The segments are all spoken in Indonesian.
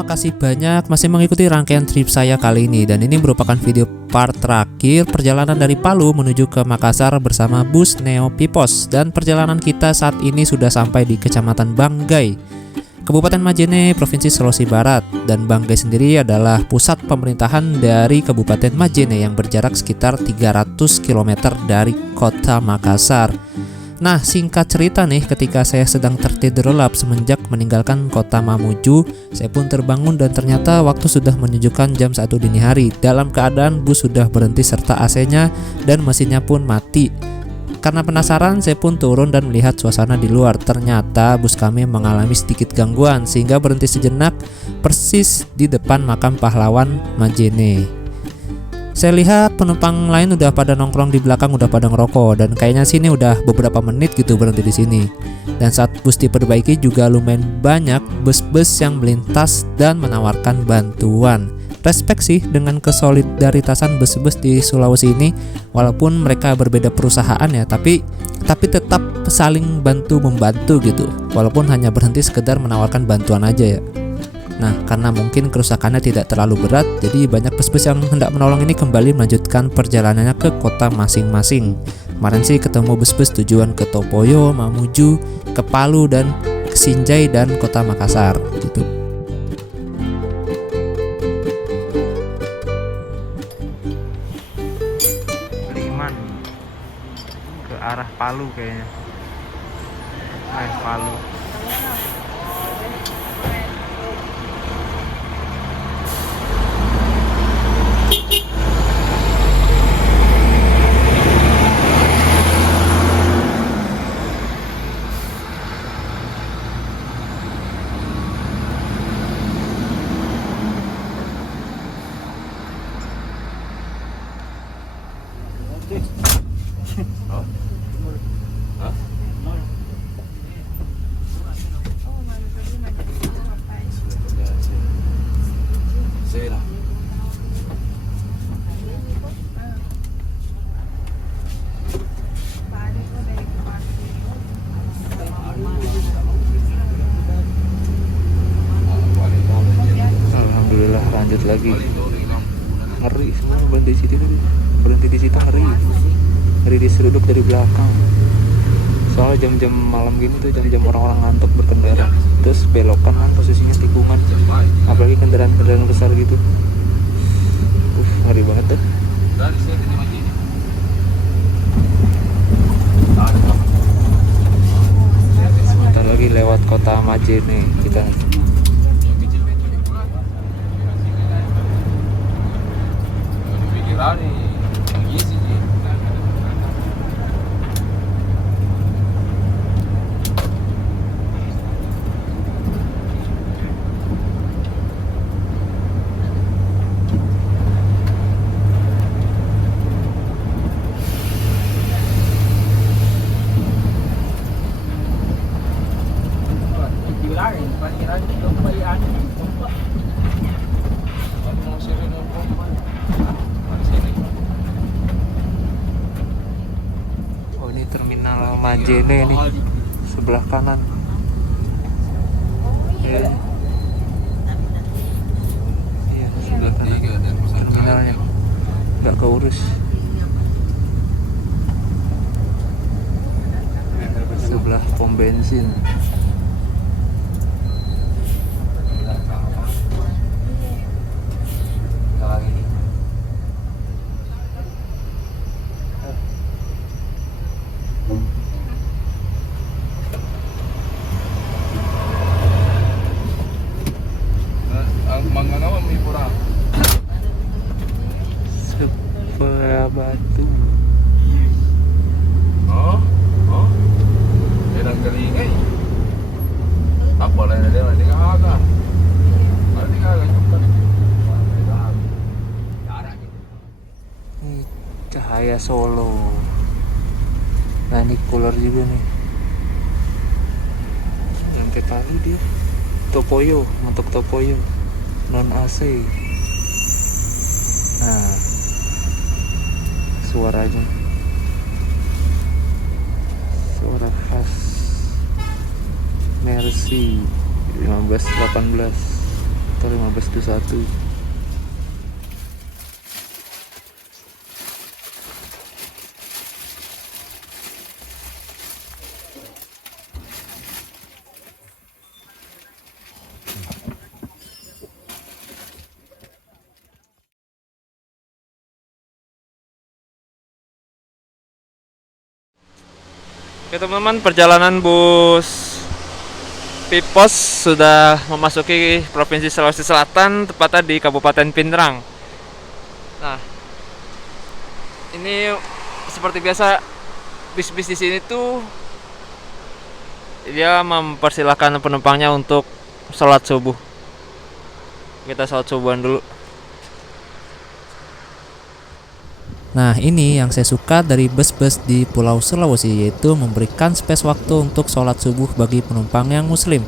makasih banyak masih mengikuti rangkaian trip saya kali ini. Dan ini merupakan video part terakhir perjalanan dari Palu menuju ke Makassar bersama bus Neo Pipos. Dan perjalanan kita saat ini sudah sampai di Kecamatan Banggai, Kabupaten Majene, Provinsi Sulawesi Barat. Dan Banggai sendiri adalah pusat pemerintahan dari Kabupaten Majene yang berjarak sekitar 300 km dari kota Makassar. Nah, singkat cerita nih, ketika saya sedang tertidur lelap semenjak meninggalkan kota Mamuju, saya pun terbangun dan ternyata waktu sudah menunjukkan jam 1 dini hari. Dalam keadaan bus sudah berhenti serta AC-nya dan mesinnya pun mati. Karena penasaran, saya pun turun dan melihat suasana di luar. Ternyata bus kami mengalami sedikit gangguan sehingga berhenti sejenak persis di depan makam pahlawan Majene. Saya lihat penumpang lain udah pada nongkrong di belakang, udah pada ngerokok, dan kayaknya sini udah beberapa menit gitu berhenti di sini. Dan saat bus diperbaiki juga lumayan banyak bus-bus yang melintas dan menawarkan bantuan. Respect sih dengan kesolidaritasan bus-bus di Sulawesi ini, walaupun mereka berbeda perusahaan ya, tapi tetap saling bantu membantu gitu, walaupun hanya berhenti sekedar menawarkan bantuan aja ya. Nah, karena mungkin kerusakannya tidak terlalu berat, jadi banyak bus-bus yang hendak menolong ini kembali melanjutkan perjalanannya ke kota masing-masing. Kemarin sih ketemu bus-bus tujuan ke Topoyo, Mamuju, ke Palu, dan ke Sinjai dan kota Makassar gitu. Liman ke arah Palu kayaknya. Palu. Alhamdulillah lanjut lagi. Ngeri semua berhenti di situ tadi. Berhenti di situ ngeri diseruduk dari belakang. Soalnya jam-jam malam gini tuh jam-jam orang-orang ngantuk berkendara. Terus belokan kan posisinya tikungan. Apalagi kendaraan-kendaraan besar gitu. Ngeri banget tuh. Sebentar lagi lewat kota Majene kita. Oh, ini terminal Majene nih, sebelah kanan. Iya, sebelah kanan terminalnya, nggak keurus. Sebelah pom bensin. Sepeda Batu. Ini Cahaya Solo. Nah, ini cooler juga nih. Sampai Palu dia. Topoyo, untuk Topoyo non AC. Nah, suaranya suara khas Mercy 1518 atau satu. Oke teman-teman, perjalanan bus Pipos sudah memasuki Provinsi Sulawesi Selatan, tepatnya di Kabupaten Pindrang. Nah, ini seperti biasa bis-bis di sini tuh dia mempersilahkan penumpangnya untuk sholat subuh. Kita sholat subuhan dulu. Nah, ini yang saya suka dari bus-bus di Pulau Sulawesi, yaitu memberikan space waktu untuk sholat subuh bagi penumpang yang muslim.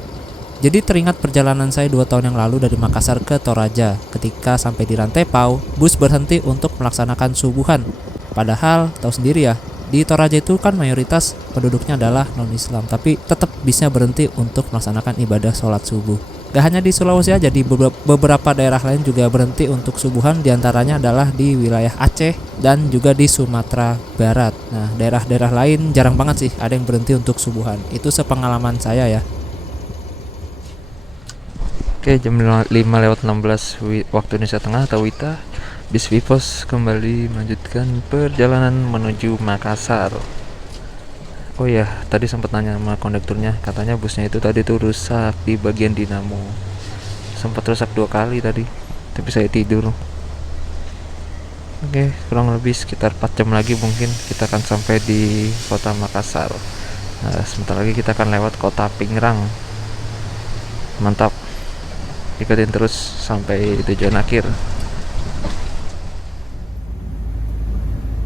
Jadi teringat perjalanan saya 2 tahun yang lalu dari Makassar ke Toraja. Ketika sampai di Rantepao, bus berhenti untuk melaksanakan subuhan. Padahal tahu sendiri ya, di Toraja itu kan mayoritas penduduknya adalah non-Islam, tapi tetap bisnya berhenti untuk melaksanakan ibadah sholat subuh. Gak hanya di Sulawesi aja, di beberapa daerah lain juga berhenti untuk subuhan, diantaranya adalah di wilayah Aceh dan juga di Sumatera Barat. Nah, daerah-daerah lain jarang banget sih ada yang berhenti untuk subuhan. Itu sepengalaman saya ya. Oke, jam 5:16 waktu Indonesia Tengah atau WITA, bis Pipos kembali melanjutkan perjalanan menuju Makassar. Oh ya, tadi sempat nanya sama kondekturnya, katanya busnya itu tadi tuh rusak di bagian dinamo. Sempat rusak 2 kali tadi, tapi saya tidur. Oke, kurang lebih sekitar 4 jam lagi mungkin kita akan sampai di kota Makassar. Nah, sebentar lagi kita akan lewat kota Pindrang. Mantap, ikutin terus sampai tujuan akhir.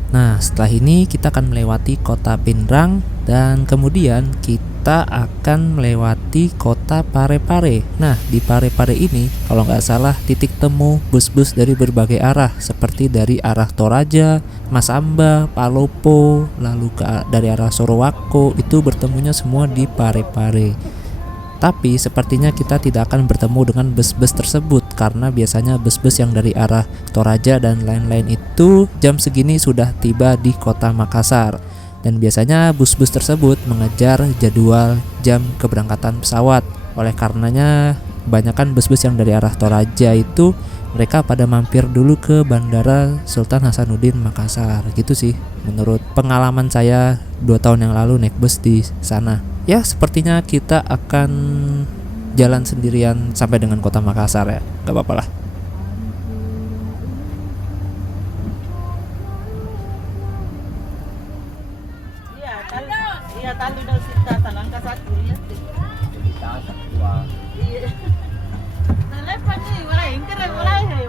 Nah, setelah ini kita akan melewati kota Pindrang dan kemudian kita akan melewati kota Parepare. Nah, di Parepare ini kalau nggak salah titik temu bus-bus dari berbagai arah, seperti dari arah Toraja, Masamba, Palopo, lalu dari arah Sorowako, itu bertemunya semua di Parepare. Tapi sepertinya kita tidak akan bertemu dengan bus-bus tersebut, karena biasanya bus-bus yang dari arah Toraja dan lain-lain itu jam segini sudah tiba di kota Makassar. Dan biasanya bus-bus tersebut mengejar jadwal jam keberangkatan pesawat. Oleh karenanya kebanyakan bus-bus yang dari arah Toraja itu mereka pada mampir dulu ke Bandara Sultan Hasanuddin Makassar. Gitu sih menurut pengalaman saya 2 tahun yang lalu naik bus di sana. Ya, sepertinya kita akan jalan sendirian sampai dengan kota Makassar ya. Gak apa-apa lah. Iya, tali daw sita talangka satu ya. Iya. Telepon nih, wala internet wala ya.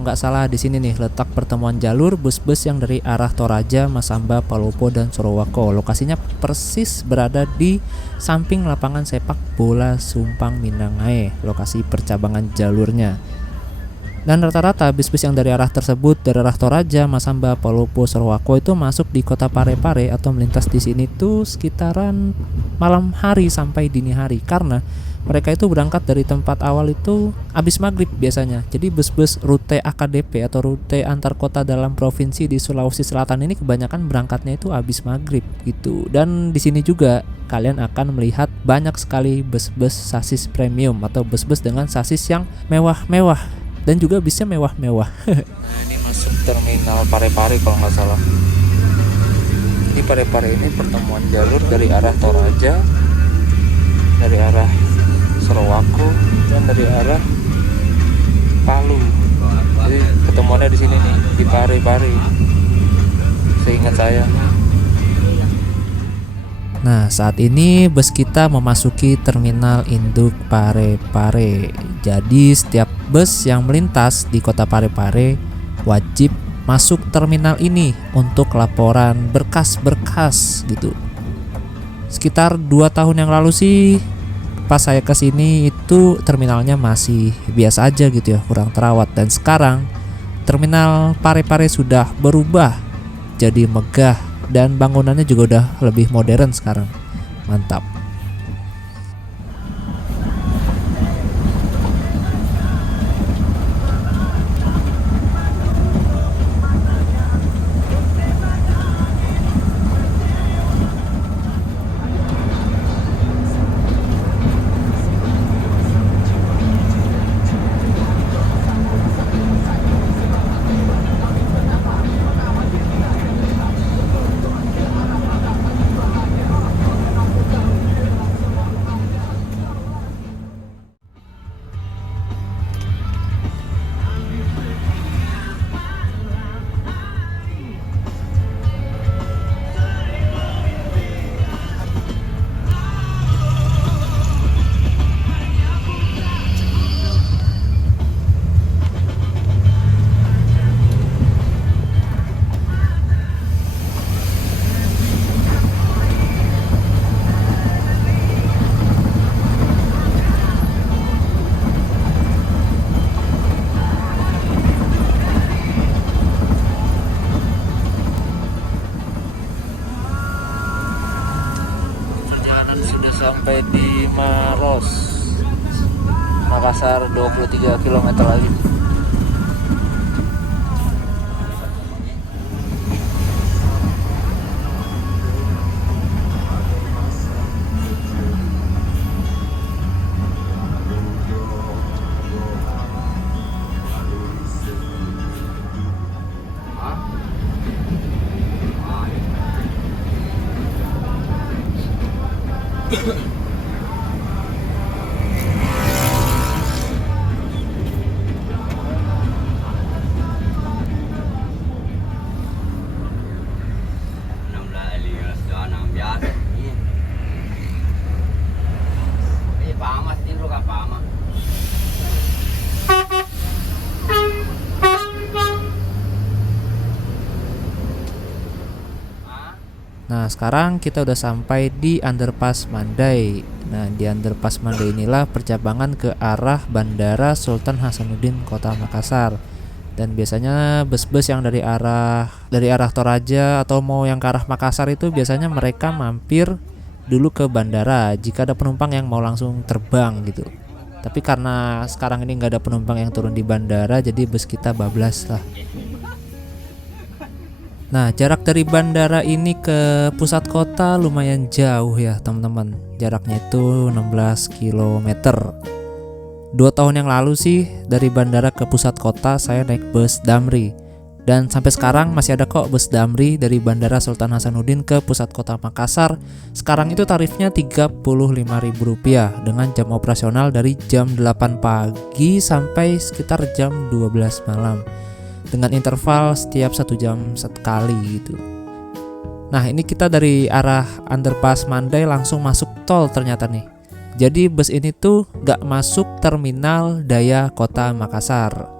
kalau nggak salah di sini nih letak pertemuan jalur bus-bus yang dari arah Toraja, Masamba, Palopo, dan Sorowako. Lokasinya persis berada di samping lapangan sepak bola Sumpang Minangae, lokasi percabangan jalurnya. Dan rata-rata bis-bis yang dari arah tersebut, dari arah Toraja, Masamba, Palopo, Sorowako itu masuk di kota Parepare atau melintas di sini tuh sekitaran malam hari sampai dini hari, karena mereka itu berangkat dari tempat awal itu habis maghrib biasanya. Jadi bus-bus rute AKDP atau rute antar kota dalam provinsi di Sulawesi Selatan ini kebanyakan berangkatnya itu habis maghrib gitu. Dan di sini juga kalian akan melihat banyak sekali bus-bus sasis premium atau bus-bus dengan sasis yang mewah-mewah dan juga bisnya mewah-mewah. Nah, ini masuk terminal Parepare kalau nggak salah. Jadi Parepare ini pertemuan jalur dari arah Toraja, dari arah Sorowako, dan dari arah Palu. Jadi ketemuannya di sini nih, di Parepare, seingat saya. Nah, saat ini bus kita memasuki terminal induk Parepare. Jadi setiap bus yang melintas di kota Parepare wajib masuk terminal ini untuk laporan berkas-berkas gitu. Sekitar 2 tahun yang lalu sih pas saya kesini itu terminalnya masih biasa aja gitu ya, kurang terawat. Dan sekarang terminal Parepare sudah berubah jadi megah dan bangunannya juga udah lebih modern sekarang. Mantap. Sudah sampai di Maros, Makassar, 23 km lagi. Nah, sekarang kita udah sampai di Underpass Mandai. Nah, di Underpass Mandai inilah percabangan ke arah Bandara Sultan Hasanuddin Kota Makassar. Dan biasanya bus-bus yang dari arah Toraja atau mau yang ke arah Makassar itu biasanya mereka mampir dulu ke bandara jika ada penumpang yang mau langsung terbang gitu. Tapi karena sekarang ini nggak ada penumpang yang turun di bandara, jadi bus kita bablas lah. Nah, jarak dari bandara ini ke pusat kota lumayan jauh ya teman-teman. Jaraknya itu 16 km. 2 tahun yang lalu sih dari bandara ke pusat kota saya naik bus Damri. Dan sampai sekarang masih ada kok bus Damri dari Bandara Sultan Hasanuddin ke pusat kota Makassar. Sekarang itu tarifnya Rp35.000 dengan jam operasional dari jam 8 pagi sampai sekitar jam 12 malam. Dengan interval setiap 1 jam sekali gitu. Nah, ini kita dari arah Underpass Mandai langsung masuk tol ternyata nih. Jadi bus ini tuh gak masuk terminal Daya Kota Makassar.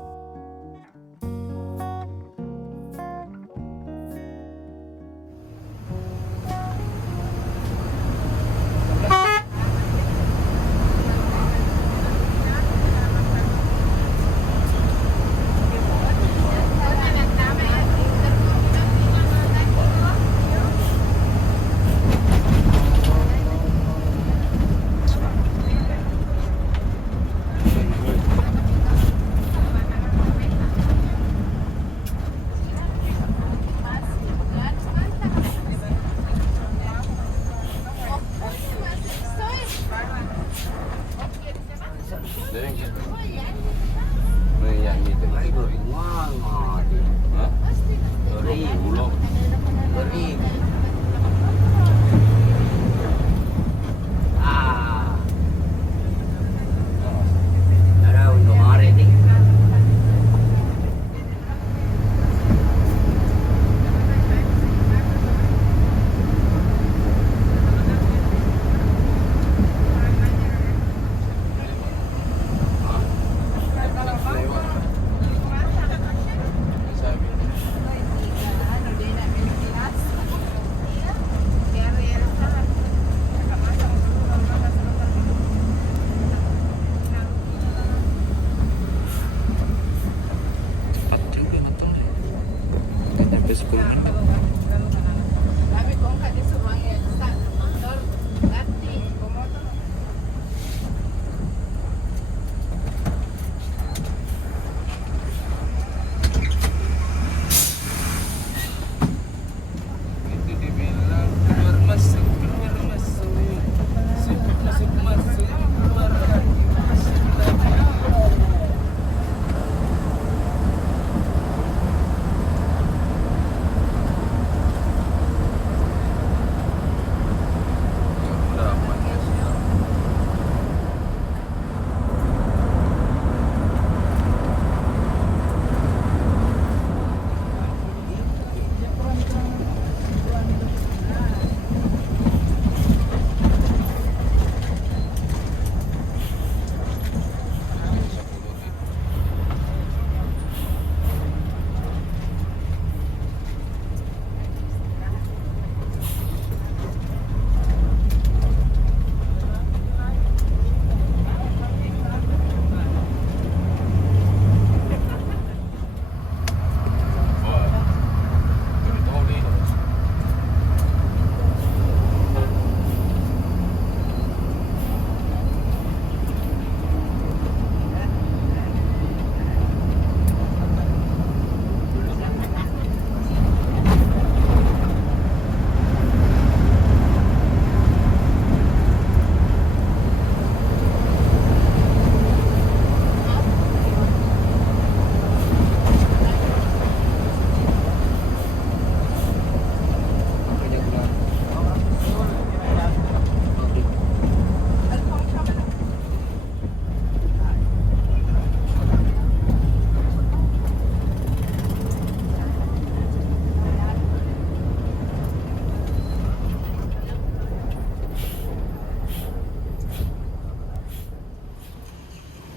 Itu dibilang keluar masuk, keluar masuk, masuk masuk, keluar lagi, masuk lagi.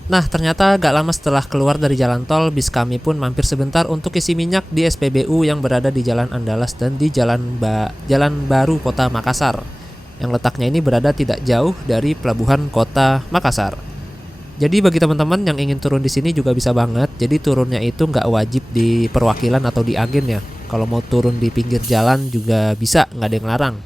Nah, ternyata gak lama setelah keluar dari jalan tol, bis kami pun mampir sebentar untuk isi minyak di SPBU yang berada di Jalan Andalas dan di Jalan Baru Kota Makassar. Yang letaknya ini berada tidak jauh dari pelabuhan Kota Makassar. Jadi bagi teman-teman yang ingin turun di sini juga bisa banget. Jadi turunnya itu nggak wajib di perwakilan atau di agen ya. Kalau mau turun di pinggir jalan juga bisa, nggak ada yang larang.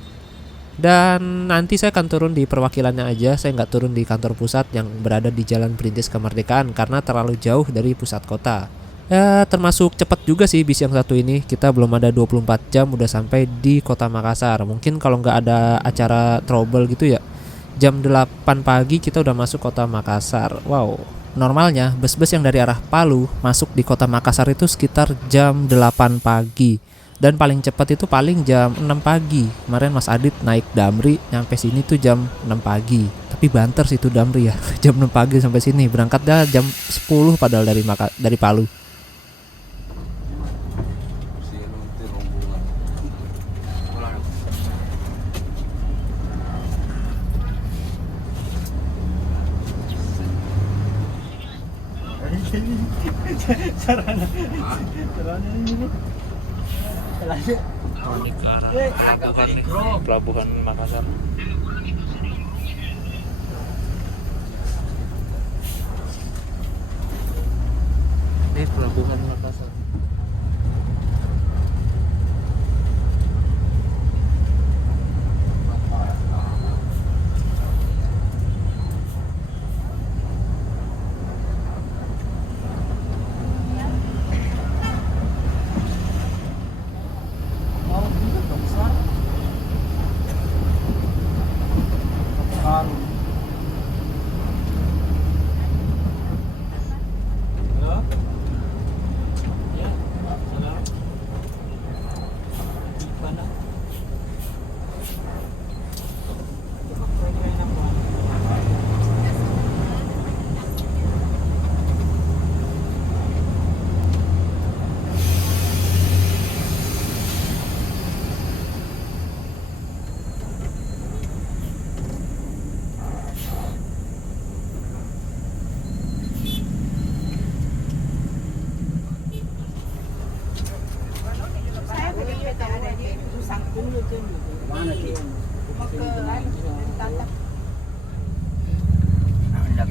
Dan nanti saya akan turun di perwakilannya aja. Saya nggak turun di kantor pusat yang berada di Jalan Perintis Kemerdekaan karena terlalu jauh dari pusat kota. Ya termasuk cepat juga sih bis yang satu ini. Kita belum ada 24 jam udah sampai di Kota Makassar. Mungkin kalau nggak ada acara trouble gitu ya, jam 8 pagi kita udah masuk Kota Makassar. Wow. Normalnya bus-bus yang dari arah Palu masuk di Kota Makassar itu sekitar jam 8 pagi. Dan paling cepat itu paling jam 6 pagi. Kemarin Mas Adit naik Damri nyampe sini tuh jam 6 pagi. Tapi banter sih itu Damri ya. Jam 6 pagi sampai sini. Berangkatnya jam 10 padahal dari Palu. Pelabuhan Makassar. Ini pelabuhan Makassar.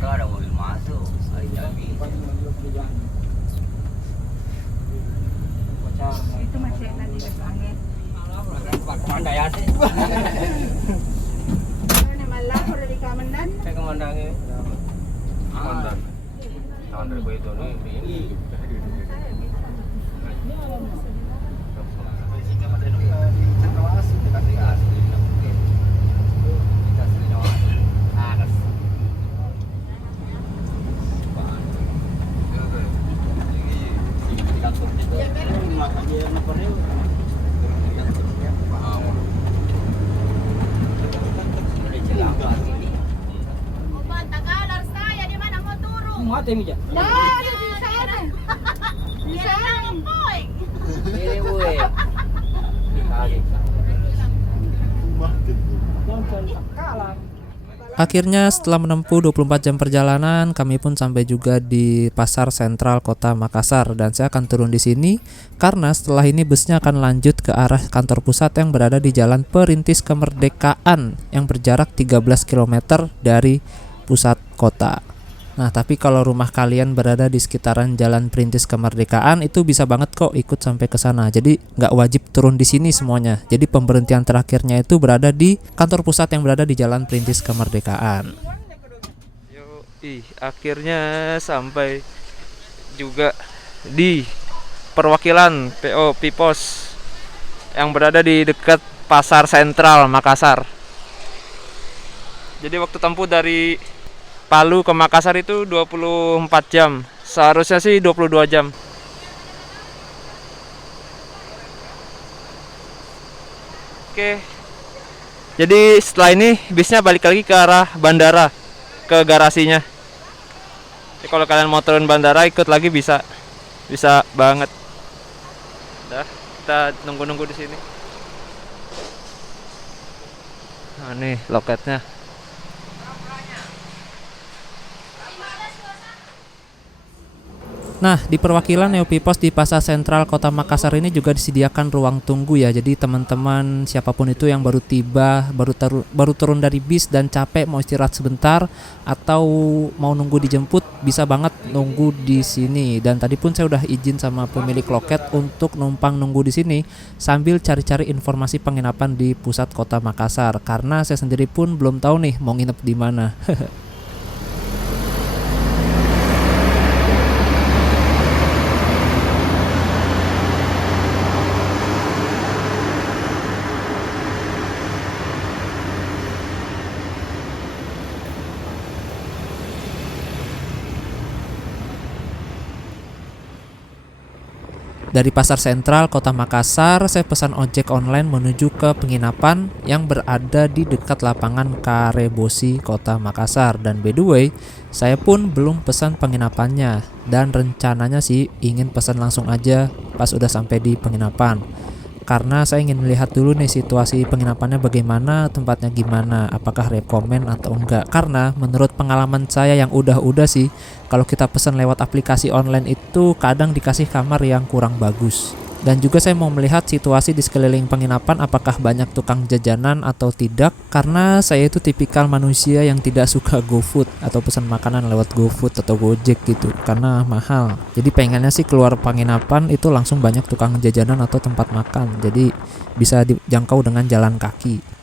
Ada mobil masuk, hari Jambi. Itu masih nanti angin. Komanda ya sih. Ano malah ko rin ikamandan. Kayak komandangnya. Komandan. Tangan dari itu nih. Tagalar saya di mana mau turun? Mati mi ja. Lah, di sana. Di sana. Boy. Ini gue. Kali. Akhirnya setelah menempuh 24 jam perjalanan, kami pun sampai juga di Pasar Sentral Kota Makassar dan saya akan turun di sini karena setelah ini busnya akan lanjut ke arah kantor pusat yang berada di Jalan Perintis Kemerdekaan yang berjarak 13 km dari pusat kota. Nah, tapi kalau rumah kalian berada di sekitaran Jalan Perintis Kemerdekaan itu bisa banget kok ikut sampai ke sana. Jadi nggak wajib turun di sini semuanya. Jadi pemberhentian terakhirnya itu berada di kantor pusat yang berada di Jalan Perintis Kemerdekaan. Akhirnya sampai juga di perwakilan PO Pipos yang berada di dekat Pasar Sentral Makassar. Jadi waktu tempuh dari Palu ke Makassar itu 24 jam. Seharusnya sih 22 jam. Oke. Jadi setelah ini bisnya balik lagi ke arah bandara, ke garasinya. Jadi kalau kalian mau turun bandara ikut lagi bisa. Bisa banget. Udah, kita nunggu-nunggu di sini. Nah, nih loketnya. Nah, di perwakilan Neopipos di Pasar Sentral Kota Makassar ini juga disediakan ruang tunggu ya. Jadi teman-teman siapapun itu yang baru tiba, baru turun dari bis dan capek mau istirahat sebentar atau mau nunggu dijemput, bisa banget nunggu di sini. Dan tadi pun saya udah izin sama pemilik loket untuk numpang nunggu di sini sambil cari-cari informasi penginapan di pusat Kota Makassar karena saya sendiri pun belum tahu nih mau nginep di mana. Dari Pasar Sentral Kota Makassar, saya pesan ojek online menuju ke penginapan yang berada di dekat lapangan Karebosi Kota Makassar. Dan by the way, saya pun belum pesan penginapannya dan rencananya sih ingin pesan langsung aja pas udah sampai di penginapan. Karena saya ingin melihat dulu nih situasi penginapannya bagaimana, tempatnya gimana, apakah rekomen atau enggak. Karena menurut pengalaman saya yang udah sih, kalau kita pesan lewat aplikasi online itu kadang dikasih kamar yang kurang bagus. Dan juga saya mau melihat situasi di sekeliling penginapan apakah banyak tukang jajanan atau tidak. Karena saya itu tipikal manusia yang tidak suka GoFood atau pesan makanan lewat GoFood atau Gojek gitu, karena mahal. Jadi pengennya sih keluar penginapan itu langsung banyak tukang jajanan atau tempat makan. Jadi bisa dijangkau dengan jalan kaki.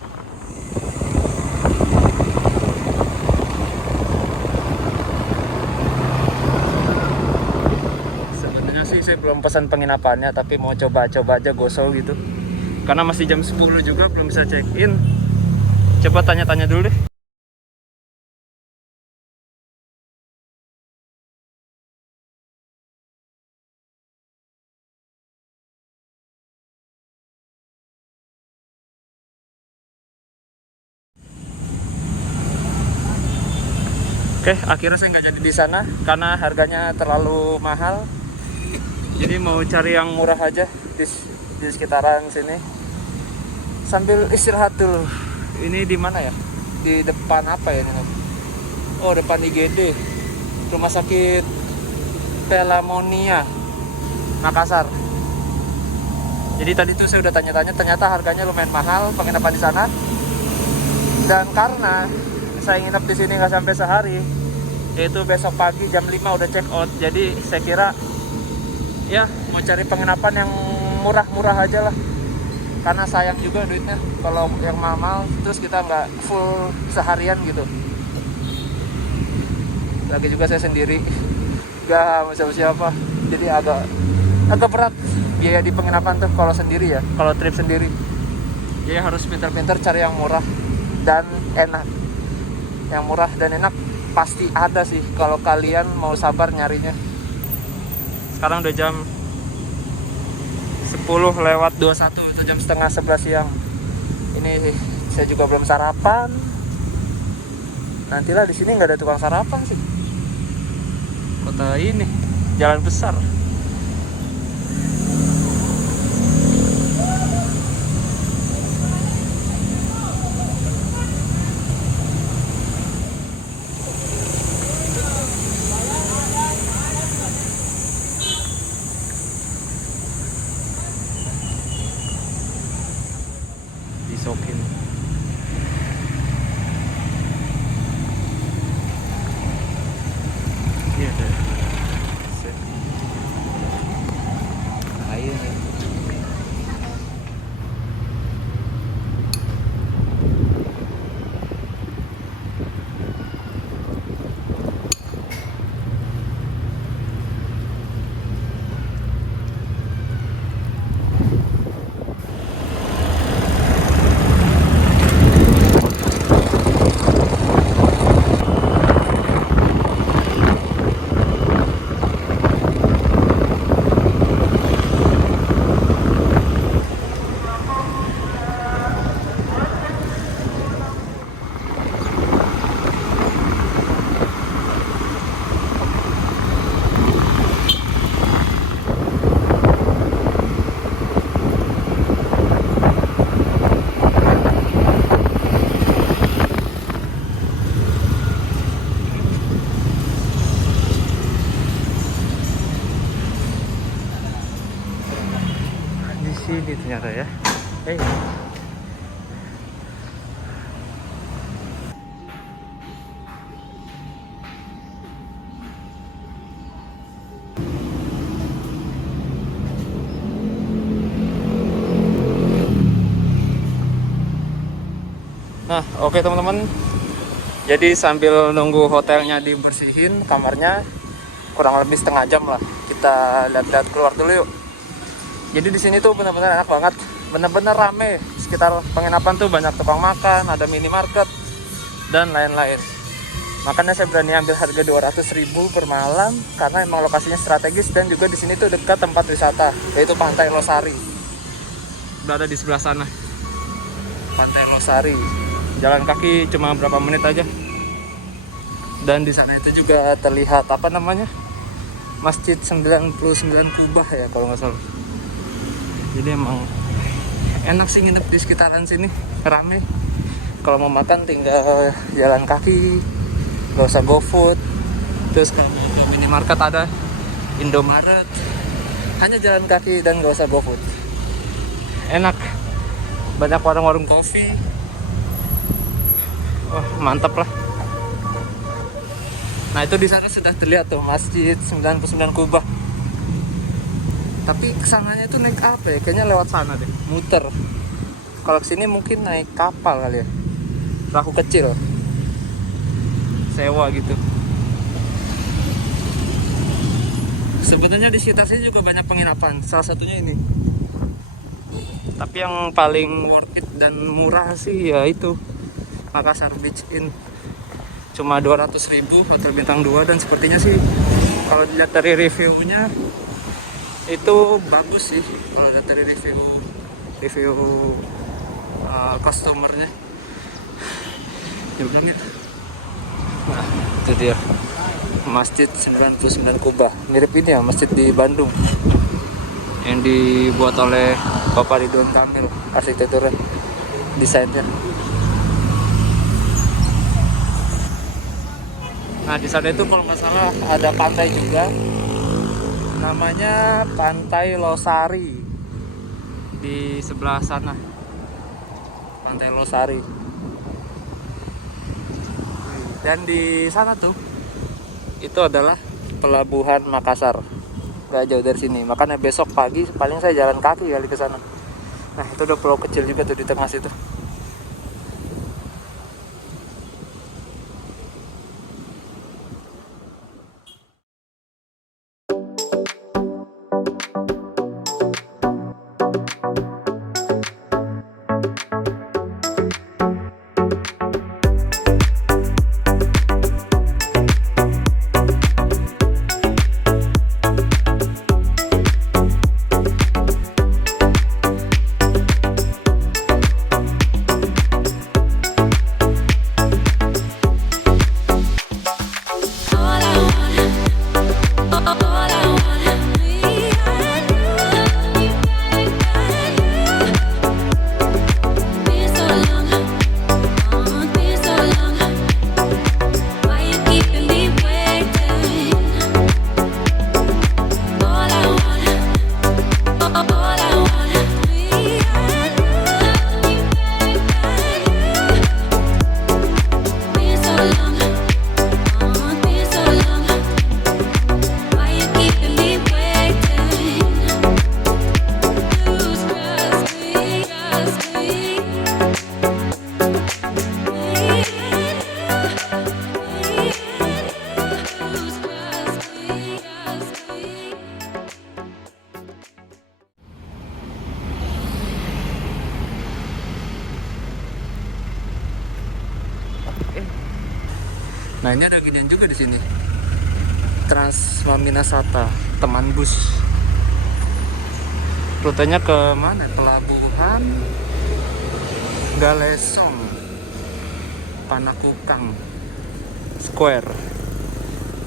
Saya belum pesan penginapannya tapi mau coba-coba aja gosol gitu karena masih jam 10 juga belum bisa check in. Coba tanya-tanya dulu deh. Oke, akhirnya saya nggak jadi di sana karena harganya terlalu mahal. Jadi mau cari yang murah aja di sekitaran sini sambil istirahat dulu. Ini di mana ya? Di depan apa ya ini? Oh, depan IGD, Rumah Sakit Pelamonia Makassar. Jadi tadi tuh saya udah tanya-tanya, ternyata harganya lumayan mahal penginapan di sana. Dan karena saya nginep di sini nggak sampai sehari, yaitu besok pagi jam 5 udah check out. Jadi saya kira ya mau cari penginapan yang murah-murah aja lah, karena sayang juga duitnya kalau yang mahal terus kita nggak full seharian gitu. Lagi juga saya sendiri, nggak sama siapa-siapa, jadi agak berat biaya di penginapan tuh kalau sendiri ya, kalau trip sendiri. Jadi harus pintar-pintar cari yang murah dan enak. Yang murah dan enak pasti ada sih kalau kalian mau sabar nyarinya. Sekarang udah jam 10:21 atau jam setengah 11 siang. Ini saya juga belum sarapan. Nantilah di sini nggak ada tukang sarapan sih. Kota ini jalan besar. Disokin. Iya deh. Air. Sini ternyata ya. Nah, oke teman-teman. Jadi sambil nunggu hotelnya dibersihin kamarnya, kurang lebih setengah jam lah. Kita lihat-lihat keluar dulu yuk. Jadi di sini tuh benar-benar enak banget, benar-benar rame. Sekitar penginapan tuh banyak tukang makan, ada minimarket dan lain-lain. Makanya saya berani ambil harga 200.000 per malam karena emang lokasinya strategis dan juga di sini tuh dekat tempat wisata, yaitu Pantai Losari. Berada di sebelah sana. Pantai Losari. Jalan kaki cuma berapa menit aja. Dan di sana itu juga terlihat apa namanya? Masjid 99 Kubah ya kalau nggak salah. Jadi emang enak sih nginep di sekitaran sini, rame. Kalau mau makan tinggal jalan kaki, gak usah GoFood. Terus kalau mau ke minimarket ada Indomaret, hanya jalan kaki dan gak usah GoFood. Enak, banyak warung-warung kopi. Wah, mantap lah. Nah itu di sana sudah terlihat tuh Masjid 99 Kubah. Tapi kesananya itu naik apa ya? Kayaknya lewat sana deh, muter. Kalau kesini mungkin naik kapal kali ya, perahu kecil, sewa gitu. Sebenarnya di sekitar sini juga banyak penginapan, salah satunya ini. Tapi yang paling worth it dan murah sih ya itu Makassar Beach Inn. Cuma 200.000, hotel bintang 2, dan sepertinya sih kalau dilihat dari reviewnya itu bagus sih. Kalau dilihat dari review customernya ya bilang ya. Nah itu dia Masjid 99 Kubah, mirip ini ya masjid di Bandung yang dibuat oleh Bapak Ridwan Kamil, arsitekturnya, desainnya. Nah di sana itu kalau nggak salah ada pantai juga, namanya Pantai Losari. Di sebelah sana Pantai Losari. Dan di sana tuh itu adalah Pelabuhan Makassar. nggak jauh dari sini. Makanya besok pagi paling saya jalan kaki kali ke sana. Nah itu udah pulau kecil juga tuh di tengah situ. Nah ini ada ginian juga di sini. Transmaminasata, teman bus. Rutenya ke mana? Pelabuhan Galesong, Panakukang Square.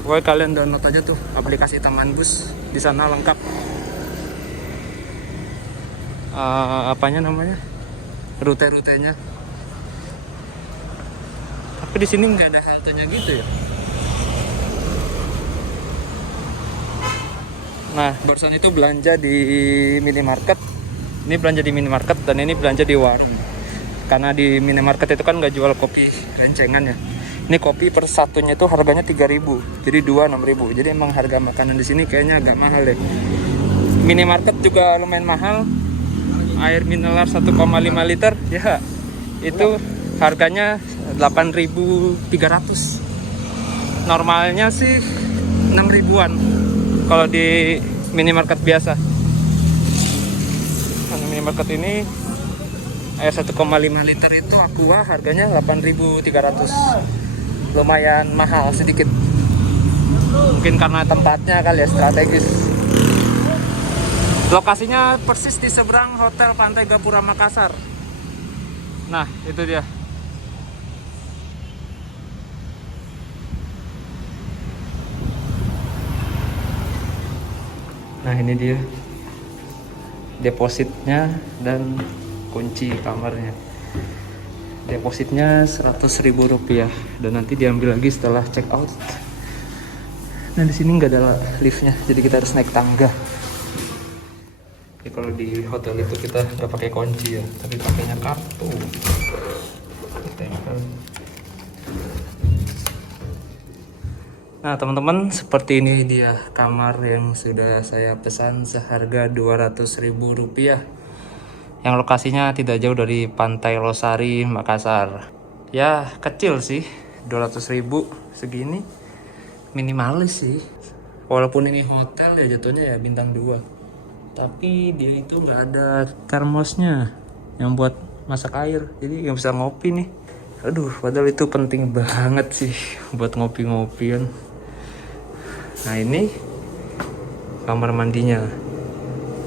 Pokoknya kalian download aja tuh aplikasi teman bus, di sana lengkap. Apanya namanya? Rute-rutenya. Tapi di sini nggak ada haltenya gitu ya. Nah, barusan itu belanja di minimarket. Ini belanja di minimarket dan ini belanja di warung. Karena di minimarket itu kan nggak jual kopi rencengan ya. Ini kopi per satunya itu harganya 3.000. Jadi 2 6.000. Jadi emang harga makanan di sini kayaknya agak mahal deh. Minimarket juga lumayan mahal. Air mineral 1,5 liter ya. Itu harganya 8.300. Normalnya sih 6.000-an kalau di minimarket biasa. Nah, minimarket ini air 1,5 liter itu Aqua harganya 8.300. Lumayan mahal sedikit. Mungkin karena tempatnya kali ya, strategis. Lokasinya persis di seberang Hotel Pantai Gapura Makassar. Nah, itu dia. Nah ini dia depositnya dan kunci kamarnya. Depositnya Rp100.000 dan nanti diambil lagi setelah check out. Nah di sini nggak ada liftnya, jadi kita harus naik tangga. Jadi kalau di hotel itu kita nggak pakai kunci ya, tapi pakainya kartu. Tempel. Nah teman-teman, seperti ini dia kamar yang sudah saya pesan seharga Rp200.000, yang lokasinya tidak jauh dari Pantai Losari, Makassar. Ya kecil sih, 200.000 segini minimalis sih. Walaupun ini hotel ya jatuhnya ya bintang 2, tapi dia itu nggak ada termosnya yang buat masak air, jadi nggak bisa ngopi nih. Aduh, padahal itu penting banget sih buat ngopi-ngopian. Nah ini kamar mandinya.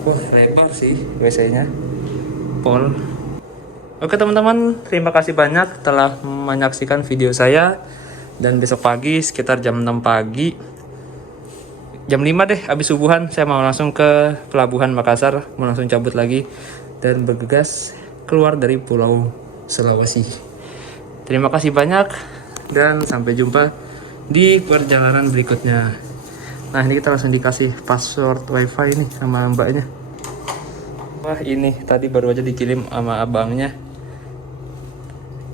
Wah lebar sih WC-nya. Pol. Oke teman-teman, terima kasih banyak telah menyaksikan video saya. Dan besok pagi sekitar jam 6 pagi, jam 5 deh habis subuhan, saya mau langsung ke Pelabuhan Makassar, mau langsung cabut lagi dan bergegas keluar dari Pulau Sulawesi. Terima kasih banyak dan sampai jumpa di perjalanan berikutnya. Nah ini kita langsung dikasih password wifi nih sama mbaknya. Wah ini tadi baru aja dikirim sama abangnya.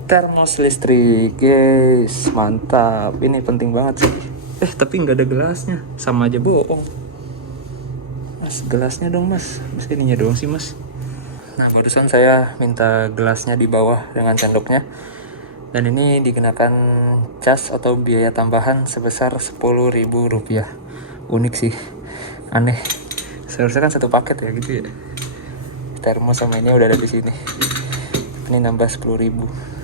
Termos listrik, guys, mantap. Ini penting banget sih. Tapi nggak ada gelasnya, sama aja bohong. Mas, gelasnya dong mas. Mas ininya doang sih mas. Nah barusan saya minta gelasnya di bawah dengan sendoknya. Dan ini dikenakan cas atau biaya tambahan sebesar Rp10.000. Unik sih, aneh. Seharusnya kan satu paket ya gitu ya. Termos sama ini udah ada di sini. Ini nambah 10.000.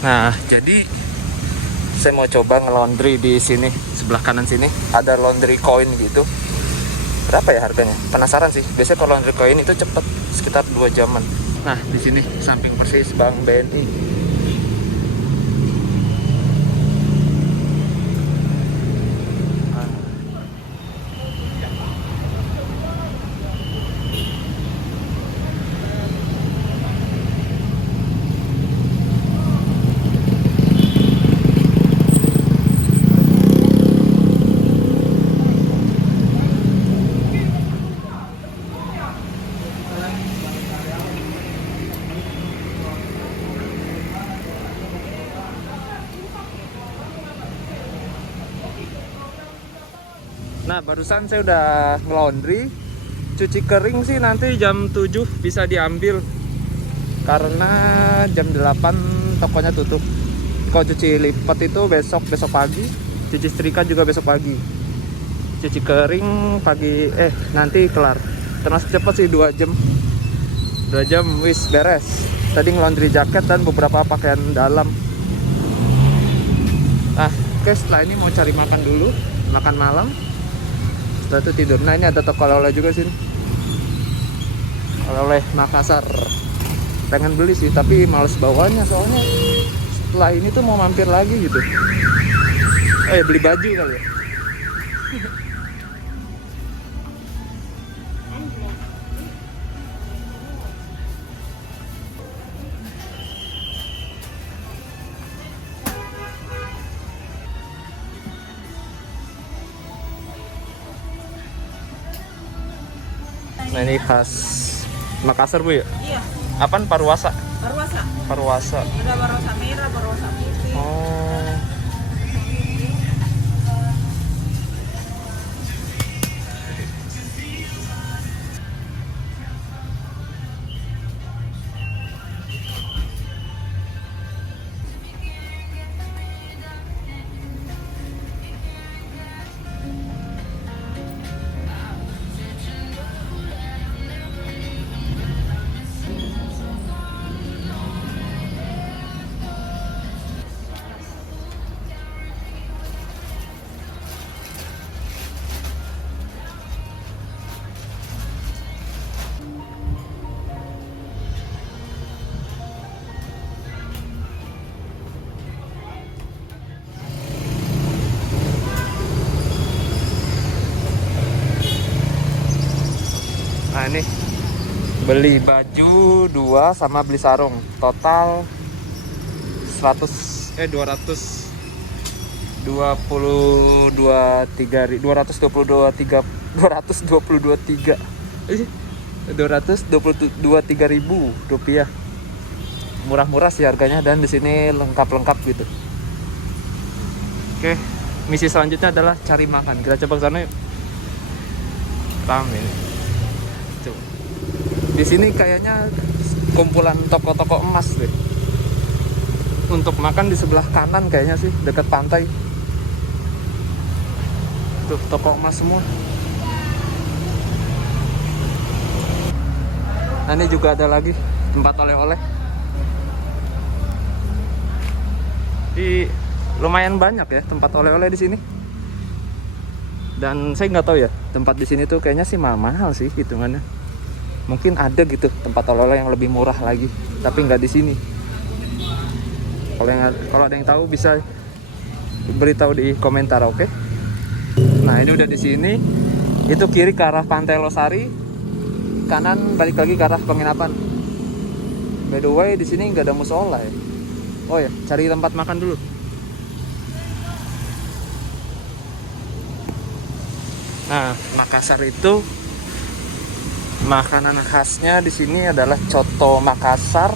Nah, jadi saya mau coba nge-laundry di sini, sebelah kanan sini ada laundry coin gitu. Berapa ya harganya? Penasaran sih. Biasanya kalau laundry coin itu cepet, sekitar 2 jaman. Nah, di sini samping persis Bank BNI. Nah, barusan saya udah nge-laundry. Cuci kering sih nanti jam 7 bisa diambil. Karena jam 8 tokonya tutup. Kalau cuci lipat itu besok pagi. Cuci setrika juga besok pagi. Cuci kering pagi nanti kelar. Termasuk cepat sih 2 jam. 2 jam wis beres. Tadi nge-laundry jaket dan beberapa pakaian dalam. Nah, oke, setelah ini mau cari makan dulu, makan malam. Setelah itu tidur. Nah, ini ada toko oleh-oleh juga sini. Oleh-oleh Makassar. Pengen beli sih, tapi males bawanya soalnya. Setelah ini tuh mau mampir lagi gitu. Beli baju kali ya. Nah, ini khas Makassar Bu ya? Iya, Apaan paruwasa? barwasa. Paruwasa. Ada barwasa merah, barwasa putih. Oh. Nah, ini beli baju 2 sama beli sarung total 222.300 rupiah. Murah-murah sih harganya dan di sini lengkap-lengkap gitu. Oke, misi selanjutnya adalah cari makan. Kita coba ke sana yuk. Rame ini. Tuh. Di sini kayaknya kumpulan toko-toko emas deh. Untuk makan di sebelah kanan kayaknya sih, dekat pantai. Tuh, toko emas semua. Nah, ini juga ada lagi tempat oleh-oleh. Lumayan banyak ya tempat oleh-oleh di sini. Dan saya nggak tahu ya, tempat di sini tuh kayaknya sih mahal sih hitungannya. Mungkin ada gitu tempat oleh-oleh yang lebih murah lagi, tapi nggak di sini. Kalau ada yang tahu bisa beritahu di komentar, oke? Nah, ini udah di sini. Itu kiri ke arah Pantai Losari, kanan balik lagi ke arah penginapan. By the way, di sini nggak ada musola ya. Oh ya, cari tempat makan dulu. Nah, Makassar itu Makanan khasnya di sini adalah coto Makassar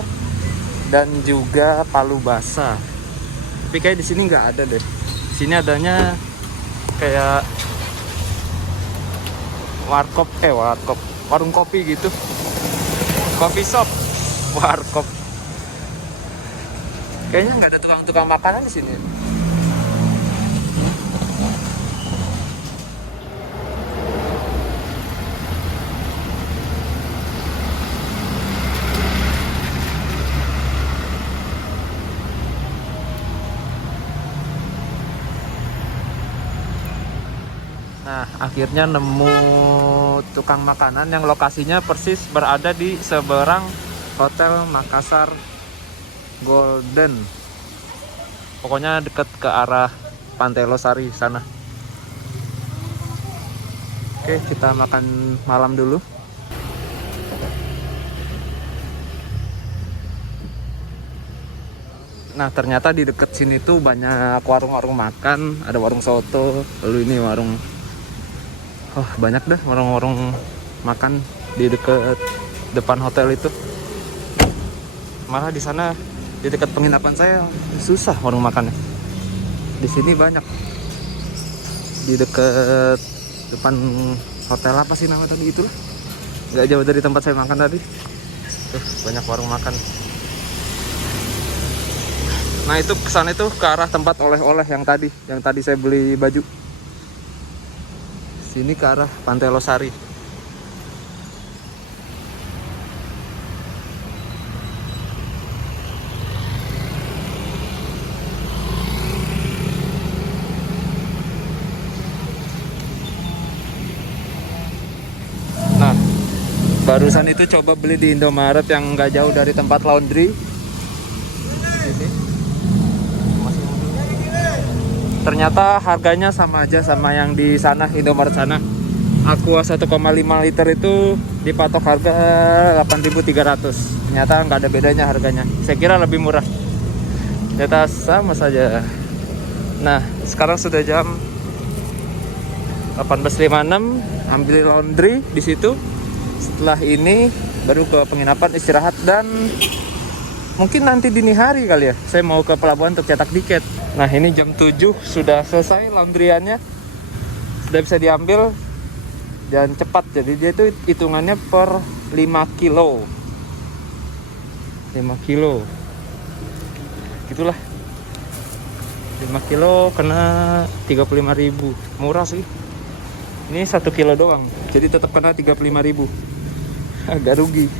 dan juga palu basah. Tapi kayak di sini nggak ada deh. Di sini adanya kayak warkop, warung kopi gitu. Coffee shop, warkop. Kayaknya nggak ada tukang-tukang makanan di sini. Nah, akhirnya nemu tukang makanan yang lokasinya persis berada di seberang Hotel Makassar Golden. Pokoknya dekat ke arah Pantai Losari sana. Oke, kita makan malam dulu. Nah, ternyata di dekat sini tuh banyak warung-warung makan. Ada warung soto, lalu ini warung. Oh, banyak deh warung-warung makan di dekat depan hotel itu. Malah di sana di dekat penginapan saya susah warung makannya. Di sini banyak. Di dekat depan hotel apa sih nama tadi itulah. Nggak jauh dari tempat saya makan tadi. Tuh, banyak warung makan. Nah, itu kesana itu ke arah tempat oleh-oleh yang tadi saya beli baju. Sini ke arah Pantai Losari. Nah, barusan itu coba beli di Indomaret yang nggak jauh dari tempat laundry. Sini. Ternyata harganya sama aja sama yang di sana, Indomaret sana. Aqua 1,5 liter itu dipatok harga 8.300. Ternyata nggak ada bedanya harganya. Saya kira lebih murah. Ternyata sama saja. Nah, sekarang sudah jam 18.56. Ambil laundry di situ. Setelah ini baru ke penginapan istirahat dan mungkin nanti dini hari kali ya. Saya mau ke pelabuhan untuk cetak tiket. Nah, ini jam 7 sudah selesai laundryannya. Sudah bisa diambil dan cepat. Jadi dia itu hitungannya per 5 kilo. 5 kilo. Gitulah. 5 kilo kena 35.000. Murah sih. Ini 1 kilo doang. Jadi tetap kena 35.000. Agak rugi.